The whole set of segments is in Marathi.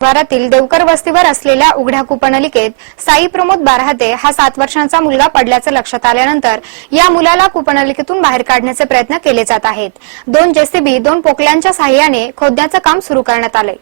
शिवारातील देवकर वस्तीवर असलेल्या उघड्या कूपनलिकेत साई प्रमोद बारहाते हा 7 वर्षांचा मुलगा पडल्याचं लक्षात आल्यानंतर या मुलाला कूपनलिकेतून बाहेर काढण्याचे प्रयत्न केले जात आहेत। 2 जेसीबी 2 पोकल्यांच्या सहाय्याने खोदण्याचं काम सुरू करण्यात आले।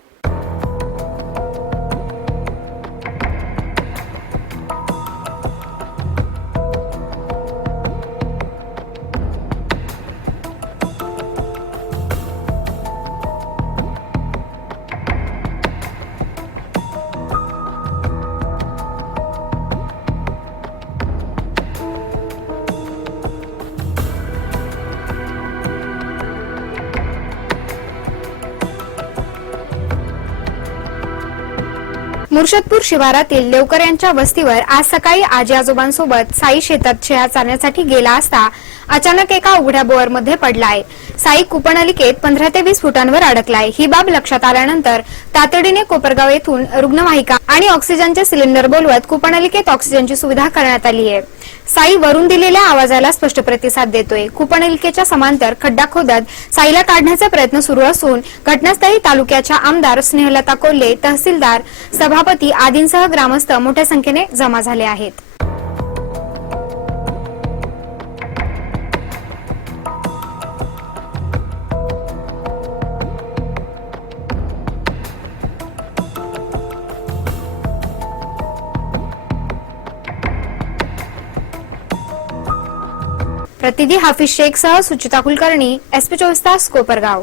मुर्शदपूर शिवारातील देवकर यांच्या वस्तीवर आज सकाळी आजी आजोबांसोबत साई शेतात शेळ्या चारण्यासाठी गेला असता अचानक एका उघड्या बोअरमध्ये पडलाय। साई कूपनलिकेत 15 ते 20 फुटांवर अडकलाय। ही बाब लक्षात आल्यानंतर तातडीने कोपरगाव येथून रुग्णवाहिका आणि ऑक्सिजनचे सिलेंडर बोलवत कूपनलिकेत ऑक्सिजनची सुविधा करण्यात आली आहे। साई वरून दिलेल्या आवाजाला स्पष्ट प्रतिसाद देतोय। कूपनलिकेच्या समांतर खड्डा खोदत साईला काढण्याचा प्रयत्न सुरू असून घटनास्थळी तालुक्याच्या आमदार स्नेहलता कोल्हे, तहसीलदार, सभापती आदींसह ग्रामस्थ मोठ्या संख्येने जमा झाले आहेत। प्रतिनिधी हाफिज शेख सह सुचिता कुलकर्णी, SP 24 तास, कोपरगाव।